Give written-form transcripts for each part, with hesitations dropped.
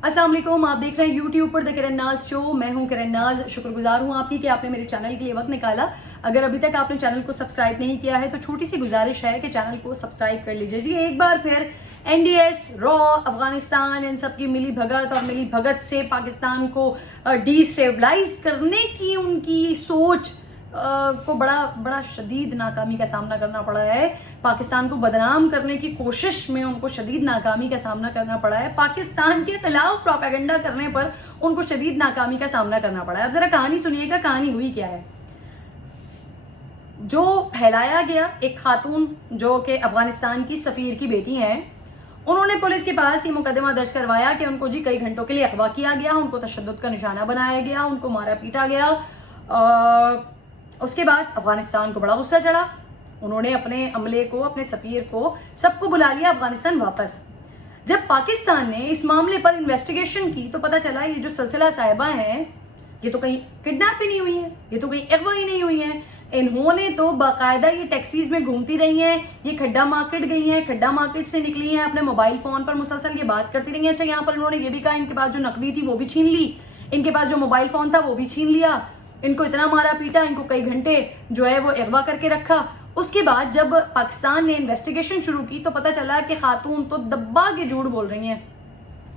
अस्सलाम वालेकुम, आप देख रहे हैं यूट्यूब पर द किरण नाज शो। मैं हूं किरण नाज। शुक्रगुजार हूं आपकी कि आपने मेरे चैनल के लिए वक्त निकाला। अगर अभी तक आपने चैनल को सब्सक्राइब नहीं किया है तो छोटी सी गुजारिश है कि चैनल को सब्सक्राइब कर लीजिए। जी, एक बार फिर एनडीएस, रॉ, अफगानिस्तान, इन सब की मिली भगत और मिली भगत से पाकिस्तान को डिस्टेबलाइज करने की उनकी सोच को बड़ा शदीद नाकामी का सामना करना पड़ा है। पाकिस्तान को बदनाम करने की कोशिश में उनको शदीद नाकामी का सामना करना पड़ा है। पाकिस्तान के खिलाफ प्रोपेगेंडा करने पर उनको शदीद नाकामी का सामना करना पड़ा है। अब जरा कहानी सुनिएगा, कहानी हुई क्या है। जो फैलाया गया, एक खातून जो कि अफगानिस्तान की सफीर की बेटी हैं, उन्होंने पुलिस के पास ये मुकदमा दर्ज करवाया कि उनको जी कई घंटों के लिए अगवा किया गया, उनको तशद्दुद का निशाना बनाया गया, उनको मारा पीटा गया। उसके बाद अफगानिस्तान को बड़ा गुस्सा चढ़ा। उन्होंने अपने अमले को, अपने सफीर को, सबको बुला लिया अफगानिस्तान वापस। जब पाकिस्तान ने इस मामले पर इन्वेस्टिगेशन की तो पता चला ये जो सिलसिला साहिबा हैं ये तो कहीं किडनैप ही नहीं हुई है, ये तो कहीं अगवा ही नहीं हुई है। इन्होंने तो बाकायदा ये टैक्सीज में घूमती रही हैं, ये खड्डा मार्केट गई हैं, खड्डा मार्केट से निकली हैं, अपने मोबाइल फोन पर मुसलसल ये बात करती रही हैं। अच्छा, यहाँ पर इन्होंने ये भी कहा इनके पास जो नकदी थी वो भी छीन ली, इनके पास जो मोबाइल फोन था वो भी छीन लिया, इनको इतना मारा पीटा, इनको कई घंटे जो है वो अगवा करके रखा। उसके बाद जब पाकिस्तान ने इन्वेस्टिगेशन शुरू की तो पता चला कि खातून तो दब्बा के झूठ बोल रही हैं।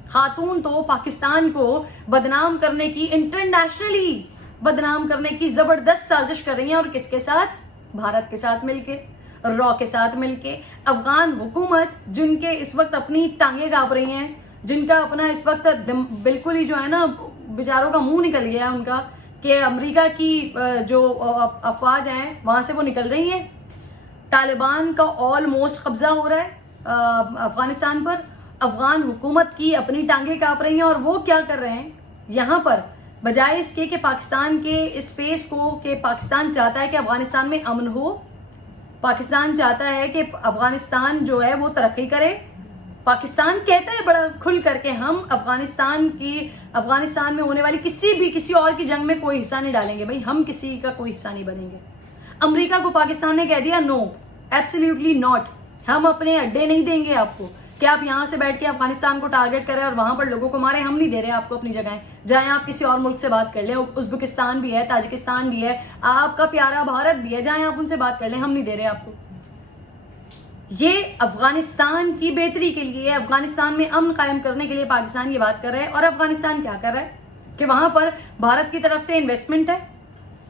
खातून तो पाकिस्तान को बदनाम करने की, इंटरनेशनली बदनाम करने की जबरदस्त साजिश कर रही हैं। और किसके साथ? भारत के साथ मिलके, रॉ के साथ मिलके। अफगान हुकूमत जिनके इस वक्त अपनी टांगे कांप रही हैं, जिनका अपना इस वक्त बिल्कुल ही जो है ना बेचारों का मुंह निकल गया उनका कि अमेरिका की जो अफवाज हैं वहां से वो निकल रही हैं। तालिबान का ऑलमोस्ट कब्जा हो रहा है अफगानिस्तान पर। अफगान हुकूमत की अपनी टांगे कांप रही हैं और वो क्या कर रहे हैं यहाँ पर, बजाय इसके कि पाकिस्तान के स्पेस को, कि पाकिस्तान चाहता है कि अफगानिस्तान में अमन हो, पाकिस्तान चाहता है कि अफगानिस्तान जो है वो तरक्की करे। पाकिस्तान कहता है बड़ा खुल करके हम अफगानिस्तान में होने वाली किसी और की जंग में कोई हिस्सा नहीं डालेंगे। भाई, हम किसी का कोई हिस्सा नहीं बनेंगे। अमेरिका को पाकिस्तान ने कह दिया नो, एब्सोल्युटली नॉट, हम अपने अड्डे नहीं देंगे आपको कि आप यहां से बैठ के अफगानिस्तान को टारगेट करें और वहां पर लोगों को मारे। हम नहीं दे रहे आपको अपनी जगह, जाए आप किसी और मुल्क से बात कर लें। उज्बेकिस्तान भी है, ताजिकिस्तान भी है, आपका प्यारा भारत भी है, जाए आप उनसे बात कर लें, हम नहीं दे रहे आपको। ये अफगानिस्तान की बेहतरी के लिए, अफगानिस्तान में अमन कायम करने के लिए पाकिस्तान ये बात कर रहा है। और अफगानिस्तान क्या कर रहा है कि वहां पर भारत की तरफ से इन्वेस्टमेंट है,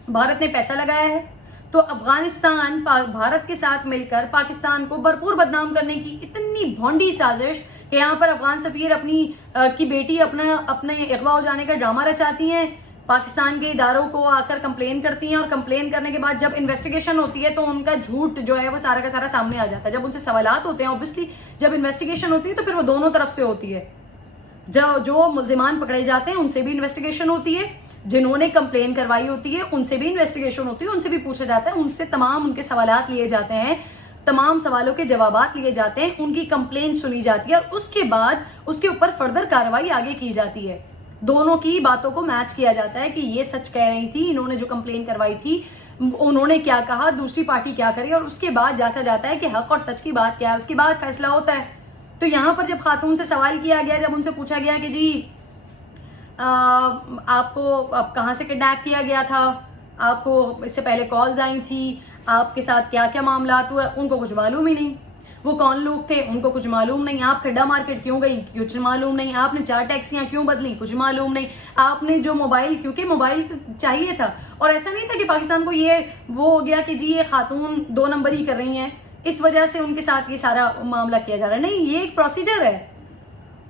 भारत ने पैसा लगाया है, तो अफगानिस्तान भारत के साथ मिलकर पाकिस्तान को भरपूर बदनाम करने की इतनी भोंडी साजिश कि यहाँ पर अफगान सफीर अपनी की बेटी अपने अगवा हो जाने का ड्रामा रचाती हैं, पाकिस्तान के इदारों को आकर कंप्लेन करती हैं और कंप्लेन करने के बाद जब इन्वेस्टिगेशन होती है तो उनका झूठ जो है वो सारा का सारा सामने आ जाता है। जब उनसे सवालात होते हैं, ऑब्वियसली जब इन्वेस्टिगेशन होती है तो फिर वो दोनों तरफ से होती है। जो मुल्जिमान पकड़े जाते हैं उनसे भी इन्वेस्टिगेशन होती है, जिन्होंने कंप्लेन करवाई होती है उनसे भी इन्वेस्टिगेशन होती है, उनसे भी पूछा जाता है, उनसे तमाम उनके सवालात लिए जाते हैं, तमाम सवालों के जवाबात लिए जाते हैं, उनकी कंप्लेन सुनी जाती है और उसके बाद उसके ऊपर फर्दर कार्रवाई आगे की जाती है। दोनों की बातों को मैच किया जाता है कि ये सच कह रही थी, इन्होंने जो कंप्लेन करवाई थी उन्होंने क्या कहा, दूसरी पार्टी क्या करी, और उसके बाद जांचा जाता है कि हक और सच की बात क्या है, उसके बाद फैसला होता है। तो यहाँ पर जब खातून से सवाल किया गया, जब उनसे पूछा गया कि जी आपको अब कहाँ से किडनैप किया गया था, आपको इससे पहले कॉल्स आई थी, आपके साथ क्या क्या मामला हुआ, उनको कुछ मालूम ही नहीं। वो कौन लोग थे उनको कुछ मालूम नहीं। आप खड्डा मार्केट क्यों गई, कुछ मालूम नहीं। आपने 4 टैक्सियां क्यों बदली, कुछ मालूम नहीं। आपने जो मोबाइल, क्योंकि मोबाइल चाहिए था, और ऐसा नहीं था कि पाकिस्तान को ये वो हो गया कि जी ये खातून 2 नंबर ही कर रही हैं, इस वजह से उनके साथ ये सारा मामला किया जा रहा है। नहीं, ये एक प्रोसीजर है,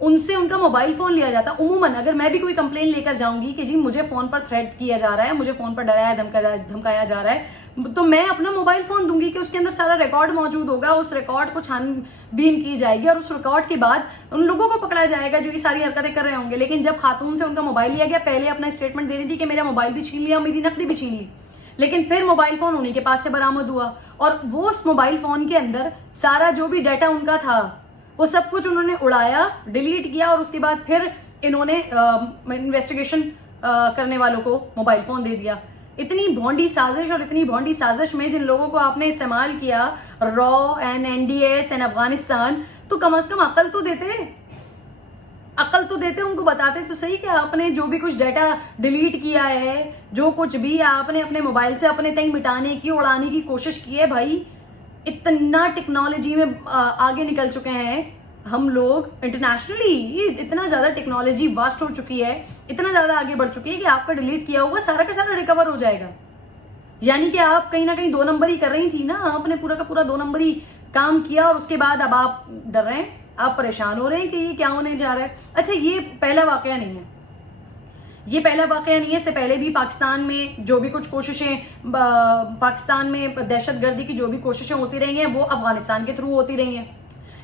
उनसे उनका मोबाइल फोन लिया जाता। उमूमन अगर मैं भी कोई कंप्लेन लेकर जाऊंगी कि जी मुझे फोन पर थ्रेट किया जा रहा है, मुझे फोन पर डराया धमकाया जा रहा है, तो मैं अपना मोबाइल फोन दूंगी कि उसके अंदर सारा रिकॉर्ड मौजूद होगा, उस रिकॉर्ड को छानबीन की जाएगी और उस रिकॉर्ड के बाद उन लोगों को पकड़ा जाएगा जो ये सारी हरकतें कर रहे होंगे। लेकिन जब खातून से उनका मोबाइल लिया गया, पहले अपना स्टेटमेंट दे रही थी कि मेरा मोबाइल भी छीन लिया, मेरी नकदी भी छीन ली, लेकिन फिर मोबाइल फोन उन्हीं के पास से बरामद हुआ और वो उस मोबाइल फोन के अंदर सारा जो भी डाटा उनका था वो सब कुछ उन्होंने उड़ाया, डिलीट किया और उसके बाद फिर इन्होंने इन्वेस्टिगेशन करने वालों को मोबाइल फोन दे दिया। इतनी भोंडी साजिश, और इतनी भोंडी साजिश में जिन लोगों को आपने इस्तेमाल किया, raw and NDS and Afghanistan, तो कम से कम अकल तो देते, अकल کر تو دیتے, ان کو بتاتے تو صحیح کہ آپ نے جو بھی کچھ ڈیٹا ڈیلیٹ کیا ہے, جو کچھ بھی آپ نے اپنے موبائل سے اپنے تئیں مٹانے کی, اڑانے کی کوشش کی ہے. بھائی اتنا ٹیکنالوجی میں آگے نکل چکے ہیں ہم لوگ, انٹرنیشنلی اتنا زیادہ ٹیکنالوجی واسٹ ہو چکی ہے, اتنا زیادہ آگے بڑھ چکی ہے کہ آپ کا ڈیلیٹ کیا ہوا سارا کا سارا ریکور ہو جائے گا. یعنی کہ آپ کہیں نہ کہیں 2 نمبری کر رہی تھی نا, آپ نے پورا کا پورا 2 نمبری کام کیا, اور اس کے بعد اب آپ ڈر رہے ہیں, آپ پریشان ہو رہے ہیں کہ یہ کیا ہونے جا رہا ہے. اچھا یہ پہلا واقعہ نہیں ہے, یہ پہلا واقعہ نہیں ہے. اس سے پہلے بھی پاکستان میں جو بھی کچھ کوششیں, پاکستان میں دہشت گردی کی جو بھی کوششیں ہوتی رہی ہیں وہ افغانستان کے تھرو ہوتی رہی ہیں.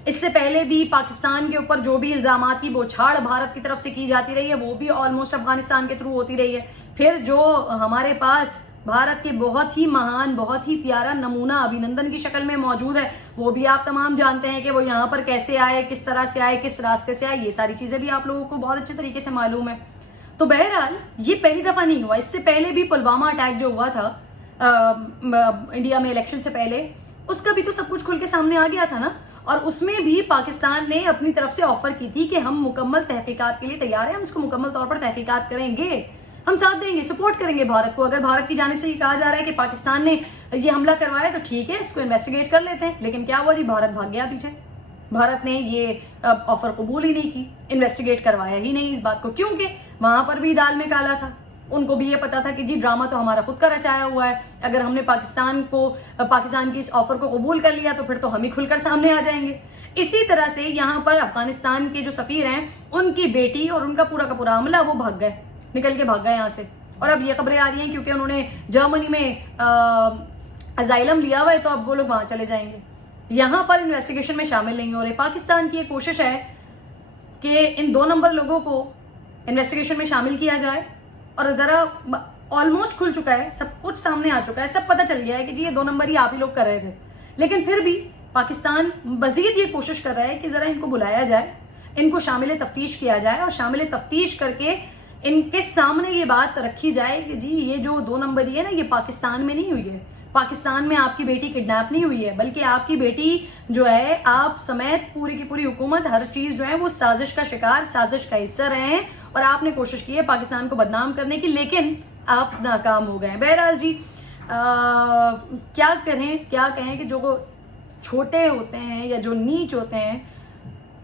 اس سے پہلے بھی پاکستان کے اوپر جو بھی الزامات کی بوچھاڑ بھارت کی طرف سے کی جاتی رہی ہے وہ بھی آلموسٹ افغانستان کے تھرو ہوتی رہی ہے. پھر جو ہمارے پاس بھارت کے بہت ہی مہان, بہت ہی پیارا نمونہ ابھینندن کی شکل میں موجود ہے, وہ بھی آپ تمام جانتے ہیں کہ وہ یہاں پر کیسے آئے, کس طرح سے آئے, کس راستے سے آئے. یہ ساری چیزیں بھی آپ لوگوں کو بہت اچھے طریقے سے معلوم ہے. تو بہرحال یہ پہلی دفعہ نہیں ہوا, اس سے پہلے بھی پلوامہ اٹیک جو ہوا تھا انڈیا میں الیکشن سے پہلے, اس کا بھی تو سب کچھ کھل کے سامنے آ گیا تھا نا. اور اس میں بھی پاکستان نے اپنی طرف سے آفر کی تھی کہ ہم مکمل تحقیقات کے لیے تیار ہیں, ہم اس کو مکمل طور پر تحقیقات کریں گے, ہم ساتھ دیں گے, سپورٹ کریں گے بھارت کو. اگر بھارت کی جانب سے یہ کہا جا رہا ہے کہ پاکستان نے یہ حملہ کروایا تو ٹھیک ہے, اس کو انویسٹیگیٹ کر لیتے ہیں. لیکن کیا ہوا جی, بھارت بھاگ گیا پیچھے, بھارت نے یہ آفر قبول ہی نہیں کی, انویسٹیگیٹ کروایا ہی نہیں اس بات کو, کیونکہ وہاں پر بھی دال میں کالا تھا. ان کو بھی یہ پتا تھا کہ جی ڈرامہ تو ہمارا خود کا رچایا ہوا ہے, اگر ہم نے پاکستان کی اس آفر کو قبول کر لیا تو پھر تو ہم ہی کھل کر سامنے آ جائیں گے. اسی طرح سے یہاں پر افغانستان کے جو سفیر ہیں, ان کی بیٹی اور ان کا پورا عملہ وہ بھاگ گئے, نکل کے بھاگ گئے یہاں سے. اور اب یہ خبریں آ رہی ہیں کیونکہ انہوں نے جرمنی میں ازائلم لیا ہوا ہے تو اب وہ لوگ وہاں چلے جائیں گے, یہاں پر انویسٹیگیشن میں شامل نہیں ہو رہے. پاکستان کی یہ کوشش ہے کہ ان 2 نمبر لوگوں کو انویسٹیگیشن میں شامل کیا جائے, اور ذرا آلموسٹ کھل چکا ہے, سب کچھ سامنے آ چکا ہے, سب پتہ چل گیا ہے کہ جی یہ 2 نمبر ہی آپ ہی لوگ کر رہے تھے. لیکن پھر بھی پاکستان مزید یہ کوشش کر رہا ہے کہ ذرا ان کو بلایا جائے, ان کو شامل تفتیش کیا جائے, اور شامل تفتیش کر کے ان کے سامنے یہ بات رکھی جائے کہ جی یہ جو 2 نمبری ہے نا, یہ پاکستان میں نہیں ہوئی ہے, پاکستان میں آپ کی بیٹی کڈنیپ نہیں ہوئی ہے, بلکہ آپ کی بیٹی جو ہے, آپ سمیت پوری کی پوری حکومت, ہر چیز جو ہے وہ سازش کا شکار, سازش کا حصہ رہے ہیں, اور آپ نے کوشش کی ہے پاکستان کو بدنام کرنے کی, لیکن آپ ناکام ہو گئے ہیں. بہرحال جی کیا کہیں کہ جو چھوٹے ہوتے ہیں یا جو نیچ ہوتے ہیں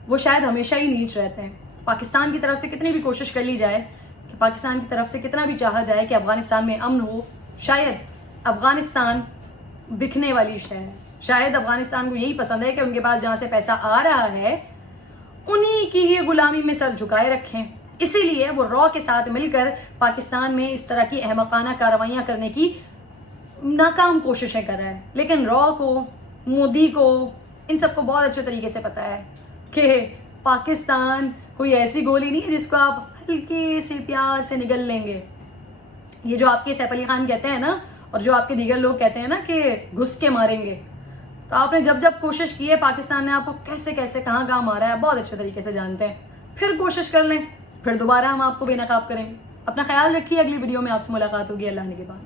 وہ شاید ہمیشہ ہی نیچ رہتے ہیں. پاکستان کی طرف سے کتنی بھی کوشش کر لی جائے, کہ پاکستان کی طرف سے کتنا بھی چاہا جائے کہ افغانستان میں امن ہو, شاید افغانستان بکنے والی شہر ہے, شاید افغانستان کو یہی پسند ہے کہ ان کے پاس جہاں سے پیسہ آ رہا ہے انہی کی ہی غلامی میں سر جھکائے رکھیں. اسی لیے وہ را کے ساتھ مل کر پاکستان میں اس طرح کی احمقانہ کارروائیاں کرنے کی ناکام کوششیں کر رہا ہے. لیکن را کو, مودی کو, ان سب کو بہت اچھے طریقے سے پتا ہے کہ پاکستان کوئی ایسی گولی نہیں ہے جس کو آپ ہلکے سے پیار سے نگل لیں گے. یہ جو آپ کے سیف علی خان کہتے ہیں نا, اور جو آپ کے دیگر لوگ کہتے ہیں نا کہ گھس کے ماریں گے, تو آپ نے جب کوشش کی ہے, پاکستان نے آپ کو کیسے کہاں مارا ہے بہت اچھے طریقے سے جانتے ہیں. پھر کوشش کر لیں, پھر دوبارہ ہم آپ کو بے نقاب کریں گے. اپنا خیال رکھیے, اگلی ویڈیو میں آپ سے ملاقات ہوگی. اللہ نگہبان.